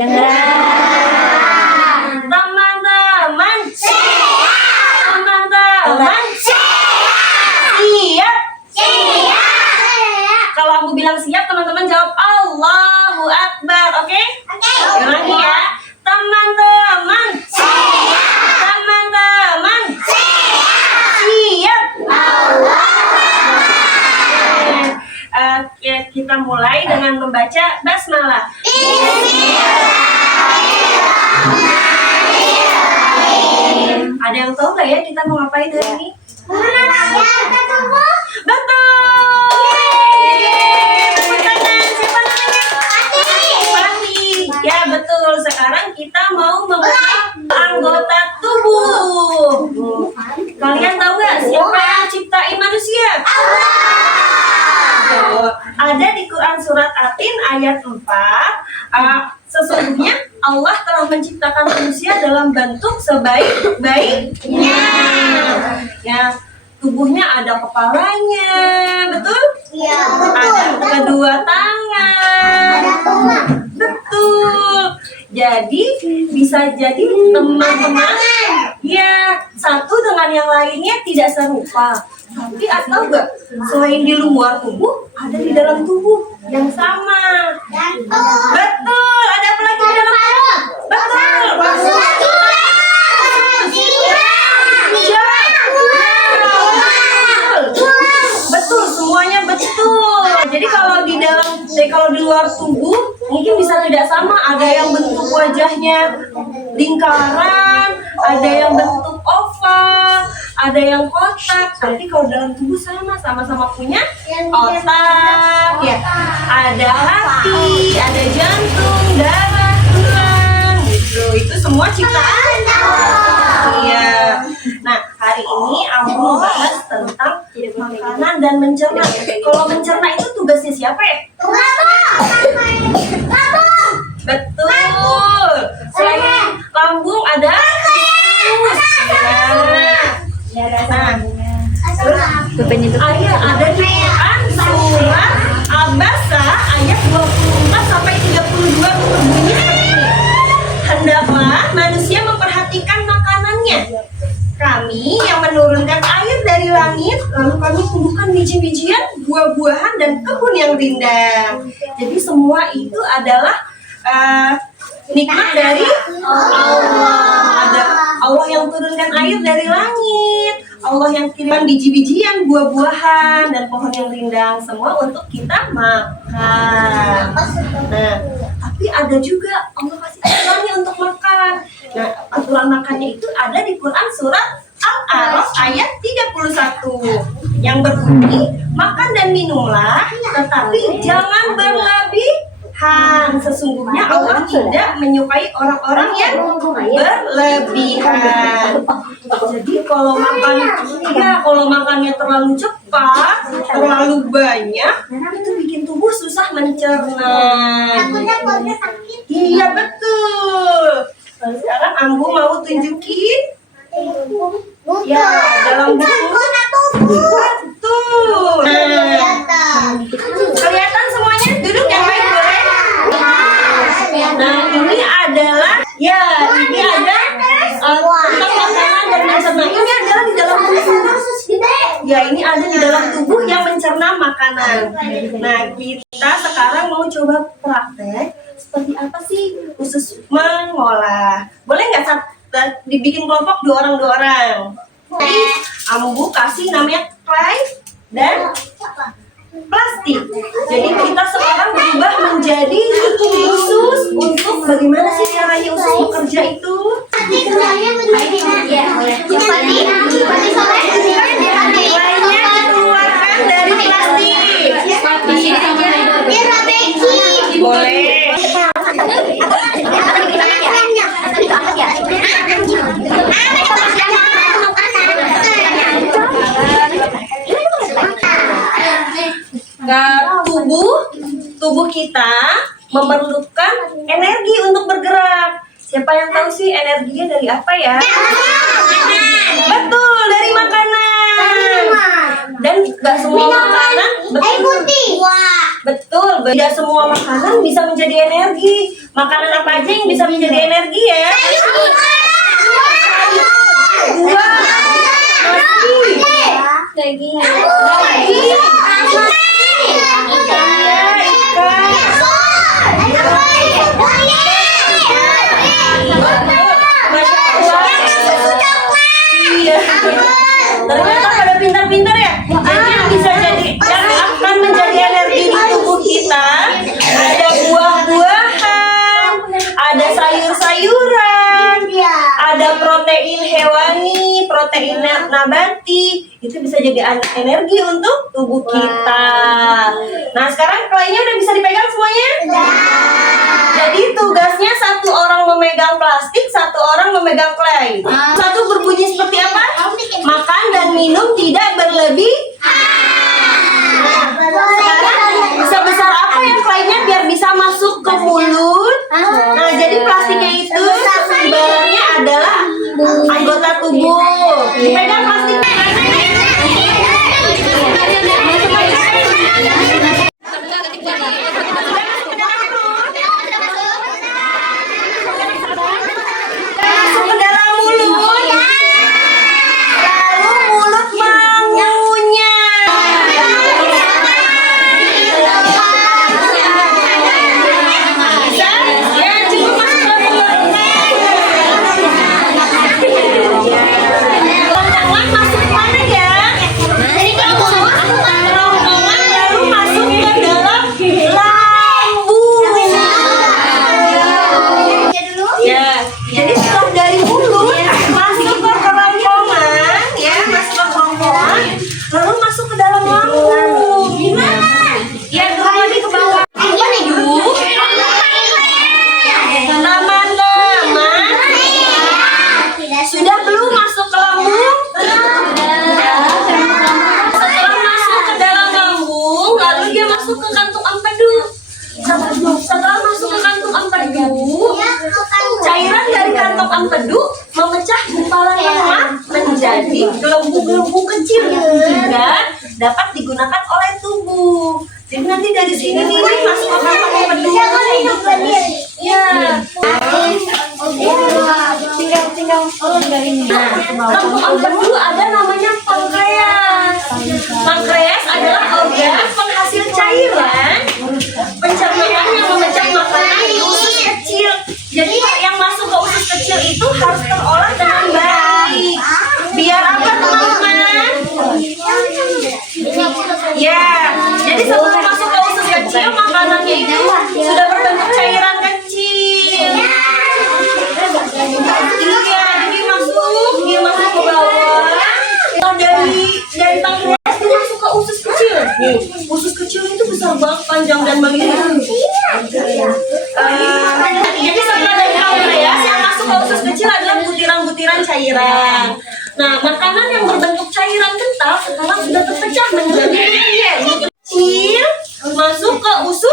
Kedengeran. Teman-teman siap. Teman-teman siap. Kalau aku bilang siap, teman-teman jawab Allahu Akbar. Oke? Ulangi ya. Teman-teman siap. Teman-teman siap. Oke, kita mulai dengan membaca basmalah. Ada yang tahu nggak ya kita mau ngapain hari ini? Betul. Tepuk tangan. Siapa namanya? Fatih. Ya betul. Sekarang kita mau mengenal anggota tubuh. Kalian tahu nggak siapa yang ciptain manusia? Ada di Quran surat Atin ayat 4. Sesungguhnya Allah telah menciptakan manusia dalam bentuk sebaik-baiknya. Ya, tubuhnya ada kepalanya, betul? Iya. Ada kedua tangan. Betul. Jadi bisa jadi teman-teman ya satu dengan yang lainnya tidak serupa. Tapi atau enggak, selain di luar tubuh, ada di dalam tubuh yang sama. Betul. Ada apa lagi di dalam tubuh? Betul. Betul, semuanya betul. Jadi kalau di luar tubuh mungkin bisa tidak sama. Ada yang bentuk wajahnya lingkaran, ada yang bentuk oval, ada yang kotak. Tapi kalau dalam tubuh sama-sama punya otak, ya. Ada hati, ada jantung, darah, tulang, gitu. Itu semua ciptaan. Iya. Nah, hari ini aku mau bahas tentang makanan dan mencerna. Kalau mencerna itu tugasnya siapa ya? Betul. Selain lambung ada usus. Ada di Quran surat Al-Baqarah ayat 24 sampai 32 berbunyi seperti ini. Hendaklah manusia memperhatikan makanannya. Kami yang menurunkan air dari langit, lalu kami tumbuhkan biji-bijian, buah-buahan, dan kebun yang rindang. Jadi semua itu adalah nikmat dari Allah. Ada Allah yang turunkan air dari langit, Allah yang kirimkan biji-bijian, buah-buahan, dan pohon yang rindang, semua untuk kita makan. Nah, tapi ada juga Allah kasih aturannya untuk makan. Nah, aturan makannya itu ada di Quran surat Al-A'raf ayat 31 yang berbunyi, makan dan minumlah, tetapi jangan berlebihan. Sesungguhnya Allah tidak menyukai orang-orang yang berlebihan. Jadi kalau makannya terlalu cepat, terlalu banyak, itu bikin tubuh susah mencerna. Iya betul. Sekarang Ambu mau tunjukin ya dalam buku. Betul. Kelihatan semuanya? Duduk yang baik boleh. Nah ini adalah ini ada tentang makanan dan mencerna. Ini adalah di dalam tubuh. Ya ini ada di dalam tubuh yang mencerna makanan. Nah kita sekarang mau coba praktek seperti apa sih usus mengolah. Boleh nggak dibikin kelompok 2 orang 2 orang? Ambu kasih namanya clay dan plastik. Jadi kita sekarang berubah menjadi usus untuk bagaimana sih caranya usus bekerja itu? Claynya dikeluarkan dari plastik. Boleh. Tubuh kita memerlukan energi untuk bergerak. Siapa yang tahu sih energinya dari apa ya? Betul, dari makanan. Dan nggak semua makanan betul, tidak semua makanan bisa menjadi energi. Makanan apa aja yang bisa menjadi energi ya? Buah, nasi, daging, ternyata pada pintar-pintar ya. Jadi yang bisa jadi, yang akan menjadi energi di tubuh kita ada buah-buahan, ada sayur-sayuran, ada protein hewani, protein nabati. Itu bisa jadi energi untuk tubuh kita. Nah sekarang klaynya udah bisa dipegang semuanya? Jadi tugasnya satu orang memegang plastik, satu orang memegang clay. Satu berbunyi seperti apa? Makan dan minum tidak berlebih. Sekarang sebesar apa ya claynya biar bisa masuk ke mulut? Nah jadi plastiknya itu ibaratnya adalah anggota tubuh. Dipegang plastiknya. Setelah masuk ke kantung empedu, cairan dari kantong empedu memecah gumpalan lemak menjadi gelembung-gelembung kecil yang juga dapat digunakan oleh tubuh. Jadi nanti dari sini nih masuk ke kantong empedu. Ya. Nah, kantong empedu ada namanya pankreas. Pankreas adalah organ penghasil cairan pencernaan yang memecah makanan di usus kecil. Jadi yang masuk ke usus kecil itu harus terolah dengan baik. Biar apa teman-teman? Ya, jadi sebelum masuk ke usus kecil makanannya itu sudah berbentuk cairan kecil. Iya, jadi dia masuk ke bawah. Dari pankreas dia masuk ke usus kecil. Nih, usus kecil itu besar banget, panjang dan melilit. Jadi setelah dari pankreas yang masuk ke usus kecil adalah butiran-butiran cairan. Nah, makanan yang berbentuk cairan kental sekarang sudah terpecah menjadi butiran kecil masuk ke usus